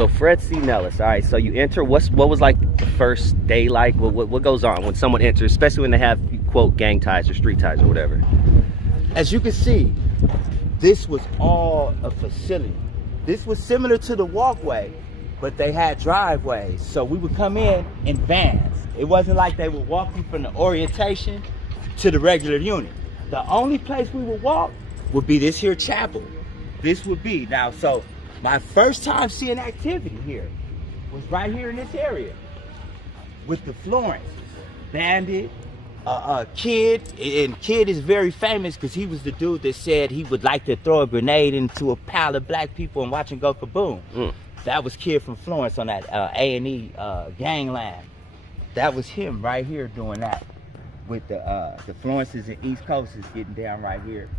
So Fred C. Nellis. All right, so you enter. What was like the first day like? What goes on when someone enters, especially when they have, quote, gang ties or street ties or whatever? As you can see, this was all a facility. This was similar to the walkway, but they had driveways. So we would come in vans. It wasn't like they would walk you from the orientation to the regular unit. The only place we would walk would be this here chapel. This would be, now, so my first time seeing activity here was right here in this area with the Florence, Bandit, Kid, and Kid is very famous because he was the dude that said he would like to throw a grenade into a pile of black people and watch them go kaboom. That was Kid from Florence on that A&E gangland. That was him right here doing that with the Florences and East Coasters getting down right here.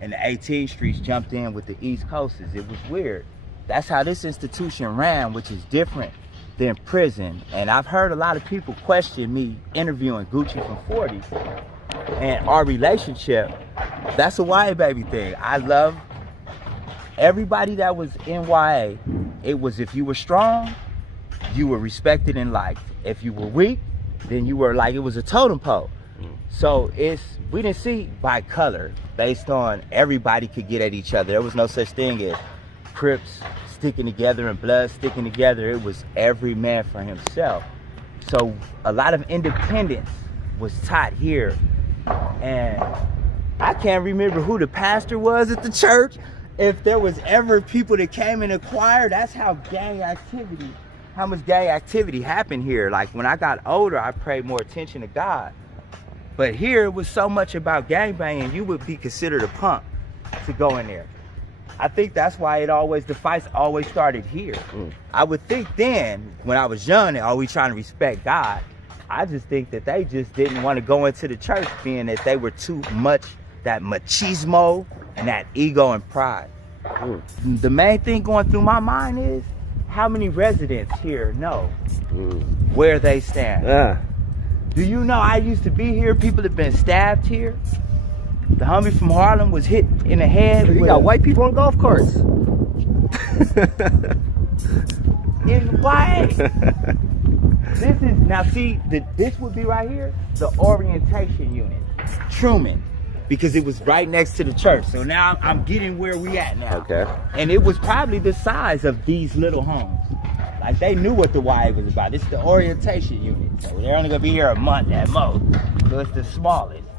And the 18th Streets jumped in with the East Coasters. It was weird. That's how this institution ran, which is different than prison. And I've heard a lot of people question me interviewing Gucci from 40 and our relationship. That's a YA baby thing. I love everybody that was in YA. It was, if you were strong, you were respected and liked. If you were weak, then you were like, it was a totem pole. So we didn't see by color, based on everybody could get at each other. There was no such thing as Crips sticking together and blood sticking together. It was every man for himself. So a lot of independence was taught here. And I can't remember who the pastor was at the church. If there was ever people that came and inquired, that's how much gang activity happened here. Like when I got older, I paid more attention to God. But here it was so much about gangbanging, you would be considered a punk to go in there. I think that's why the fights always started here. I would think then, when I was young, are we trying to respect God? I just think that they just didn't want to go into the church, being that they were too much that machismo and that ego and pride. The main thing going through my mind is, how many residents here know where they stand? Do you know I used to be here? People have been stabbed here. The homie from Harlem was hit in the head. You got white people on golf carts. In YA. This is, now see, this would be right here, the orientation unit. Truman, because it was right next to the church. So now I'm getting where we at now. Okay. And it was probably the size of these little homes. Like they knew what the YA was about. It's the orientation unit. So they're only gonna be here a month at most. So it's the smallest.